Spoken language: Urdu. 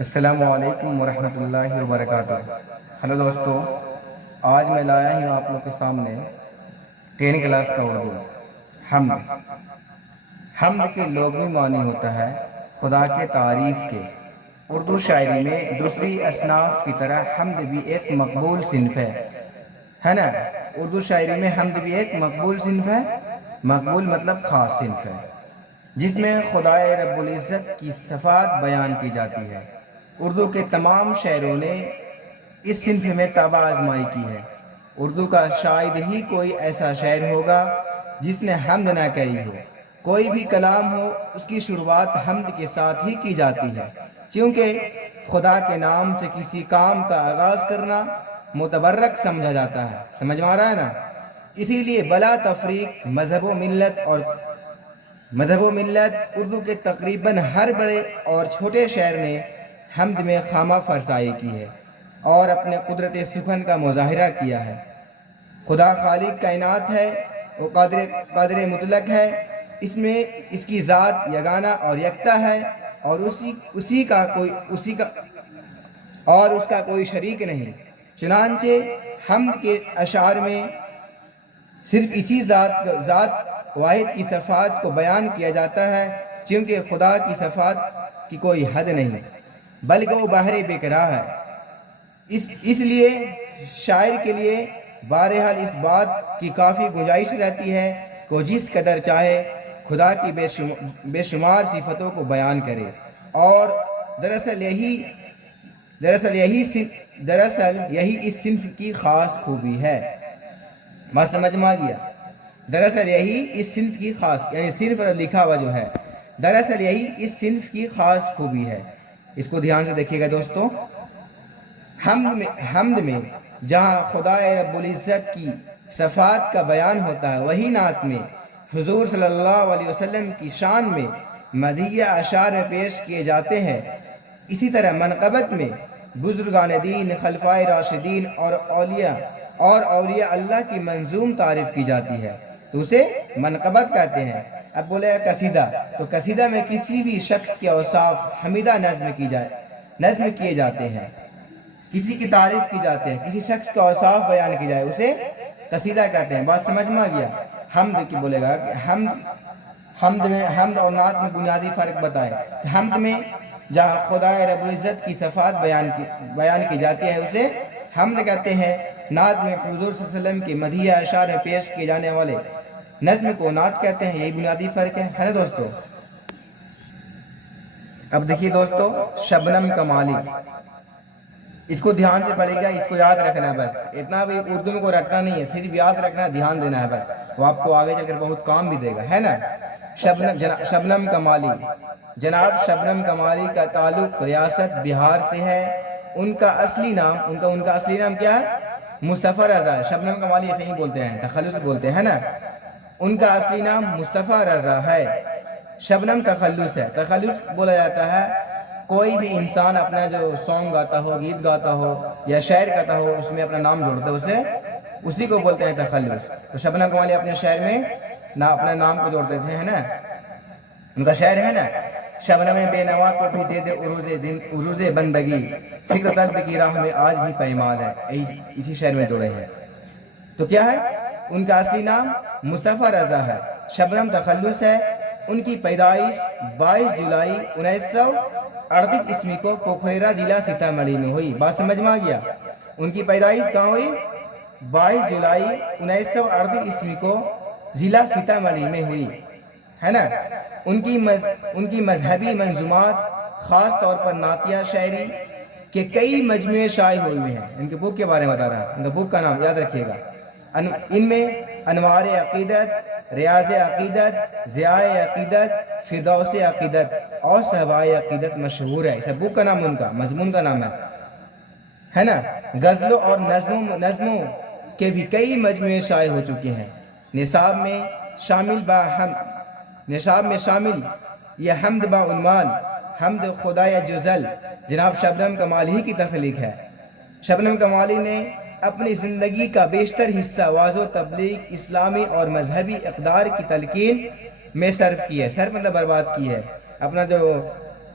السلام علیکم ورحمۃ اللہ وبرکاتہ۔ ہلو دوستو، آج میں لایا ہوں آپ لوگ کے سامنے 10 کلاس کا اردو حمد۔ حمد کے لغوی معنی ہوتا ہے خدا کے تعریف کے۔ اردو شاعری میں دوسری اصناف کی طرح حمد بھی ایک مقبول صنف ہے نا؟ اردو شاعری میں حمد بھی ایک مقبول صنف ہے۔ مقبول مطلب خاص صنف ہے، جس میں خدائے رب العزت کی صفات بیان کی جاتی ہے۔ اردو کے تمام شاعروں نے اس صنف میں طبع آزمائی کی ہے۔ اردو کا شاید ہی کوئی ایسا شاعر ہوگا جس نے حمد نہ کہی ہو۔ کوئی بھی کلام ہو، اس کی شروعات حمد کے ساتھ ہی کی جاتی ہے، چونکہ خدا کے نام سے کسی کام کا آغاز کرنا متبرک سمجھا جاتا ہے۔ سمجھ میں آ رہا ہے نا؟ اسی لیے بلا تفریق مذہب و ملت اردو کے تقریباً ہر بڑے اور چھوٹے شاعر نے حمد میں خامہ فرسائی کی ہے اور اپنے قدرت سخن کا مظاہرہ کیا ہے۔ خدا خالق کائنات ہے، وہ قادر مطلق ہے، اس کی ذات یگانہ اور یکتا ہے، اور اس کا کوئی شریک نہیں۔ چنانچہ حمد کے اشعار میں صرف اسی ذات واحد کی صفات کو بیان کیا جاتا ہے، چونکہ خدا کی صفات کی کوئی حد نہیں، بلکہ وہ بحر بے کرراہ ہے۔ اس لیے شاعر کے لیے بہرحال اس بات کی کافی گنجائش رہتی ہے کہ وہ جس قدر چاہے خدا کی بے شمار صفتوں کو بیان کرے، اور دراصل یہی اس صنف کی خاص خوبی ہے۔ بات سمجھ میں آ گیا؟ دراصل یہی اس صنف کی خاص، یعنی صنف لکھا ہوا جو ہے، دراصل یہی اس صنف کی خاص خوبی ہے۔ اس کو دھیان سے دیکھیے گا دوستو۔ حمد میں جہاں خدا رب العزت کی صفات کا بیان ہوتا ہے، وہی نعت میں حضور صلی اللہ علیہ وسلم کی شان میں مدحیہ اشعار میں پیش کیے جاتے ہیں۔ اسی طرح منقبت میں بزرگان دین، خلفائے راشدین اور اولیاء اللہ کی منظوم تعریف کی جاتی ہے، تو اسے منقبت کہتے ہیں۔ اب بولے قصیدہ، تو قصیدہ میں کسی بھی شخص کے اوصاف حمیدہ نظم کیے جاتے ہیں، کسی کی تعریف کی جاتے ہیں، کسی شخص کا اوصاف بیان کی جائے، اسے قصیدہ کہتے ہیں۔ بات سمجھ میں آ گیا؟ حمد کی بولے گا کہ حمد اور نعت میں بنیادی فرق بتائے۔ حمد میں جہاں خدا رب العزت کی صفات بیان کی جاتی ہے، اسے حمد کہتے ہیں۔ نعت میں حضور صلی اللہ علیہ وسلم کی مدحیہ اشعار میں پیش کیے جانے والے نظم کو نعت کہتے ہیں۔ یہی بنیادی فرق ہے نا دوستو؟ اب دیکھیے دوستو، شبنم کمالی، اس کو دھیان سے پڑھے گا، اس کو یاد رکھنا ہے بس۔ اتنا بھی اردو میں کو رٹنا نہیں ہے، صرف یاد رکھنا ہے، دھیان دینا ہے بس، وہ آپ کو آگے چل کر بہت کام بھی دے گا، ہے نا؟ شبنم کمالی، جناب شبنم کمالی کا تعلق ریاست بہار سے ہے۔ ان کا اصلی نام کیا ہے؟ مصطفیٰ رضا ہے۔ شبنم کمالی ایسے ہی بولتے ہیں، تخلص بولتے ہیں نا۔ ان کا اصلی نام مصطفیٰ رضا ہے۔ شبنم تخلص ہے۔ تخلص بولا جاتا ہے کوئی بھی انسان اپنا جو سانگ گاتا ہو، گیت گاتا ہو یا شعر گاتا ہو، اس میں اپنا نام جوڑتا ہے، اسی کو بولتے ہیں تخلص۔ تو شبنم کمالی اپنے شعر میں اپنا نام کو جوڑتے تھے، ہے نا؟ ان کا شعر ہے نا، شبنم بے نوا کو بھی دے دے عروج بندگی، فکر طلب کی راہ میں آج بھی پیمال ہے۔ اسی شعر میں جوڑے ہیں۔ تو کیا ہے؟ ان کا اصلی نام مصطفیٰ رضا ہے، شبنم تخلص ہے۔ ان کی پیدائش 22 جولائی 1938 عیسوی کو پوکھریرا ضلع سیتامڑھی میں ہوئی۔ بات سمجھ میں آ گیا؟ ان کی پیدائش کہاں ہوئی؟ 22 جولائی 1938 عیسوی کو ضلع سیتامڑھی میں ہوئی، ہے نا؟ ان کی مذہبی منظومات، خاص طور پر نعتیہ شاعری کے کئی مجموعے شائع ہوئے ہیں۔ ان کے بک کے بارے میں بتا رہا ہوں، ان کا بک کا نام یاد رکھیے گا۔ ان میں انوار عقیدت، ریاض عقیدت، ضیاء عقیدت، فردوس عقیدت اور صحبائے عقیدت مشہور ہے۔ اس بک کا نام، ان کا مضمون کا نام ہے نا؟ غزلوں اور نظموں کے بھی کئی مجموعے شائع ہو چکے ہیں۔ نصاب میں شامل یہ حمد با عنوان حمد خدائے جزل جناب شبنم کمالی ہی کی تخلیق ہے۔ شبنم کمالی نے اپنی زندگی کا بیشتر حصہ وعظ و تبلیغ، اسلامی اور مذہبی اقدار کی تلقین میں صرف کی ہے۔ صرف مطلب برباد کی ہے، اپنا جو